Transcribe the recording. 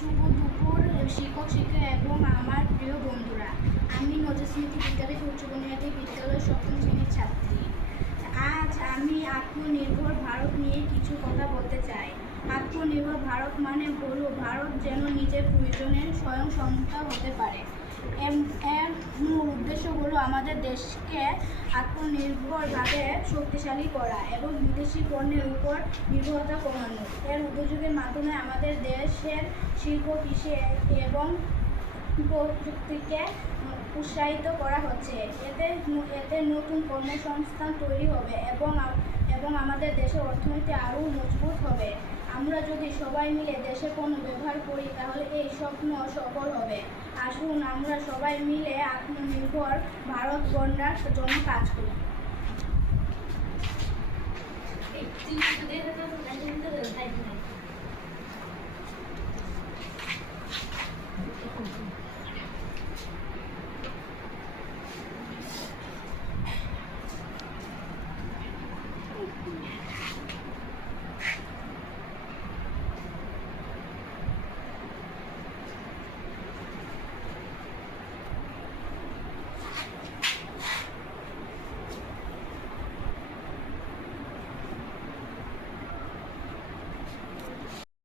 শুভ দুপুর শিক্ষক শিক্ষা এবং আমার প্রিয় বন্ধুরা। আমি নজরস্মৃতি বিদ্যালয় উচ্চ বুনিয়াদী বিদ্যালয় সপ্তম শ্রেণীর ছাত্রী। আজ আমি আত্মনির্ভর ভারত নিয়ে কিছু কথা বলতে চাই। আত্মনির্ভর ভারত মানে হলো ভারত যেন নিজের প্রয়োজনে স্বয়ংসম্পূর্ণ হতে পারে। এর মূল উদ্দেশ্য হলো আমাদের দেশকে আত্মনির্ভরভাবে শক্তিশালী করা এবং বিদেশি পণ্যের উপর নির্ভরতা কমানো। এর উদ্যোগের মাধ্যমে আমাদের দেশের শিল্প, কৃষি এবং প্রযুক্তিকে উৎসাহিত করা হচ্ছে। এতে নতুন কর্মসংস্থান তৈরি হবে এবং আমাদের দেশের অর্থনীতি আরও মজবুত হবে। আমরা যদি সবাই মিলে দেশের পণ্য ব্যবহার করি তাহলে এই স্বপ্ন সফল হবে। আসুন আমরা সবাই মিলে আত্মনির্ভর ভারত গড়ার জন্য কাজ করি।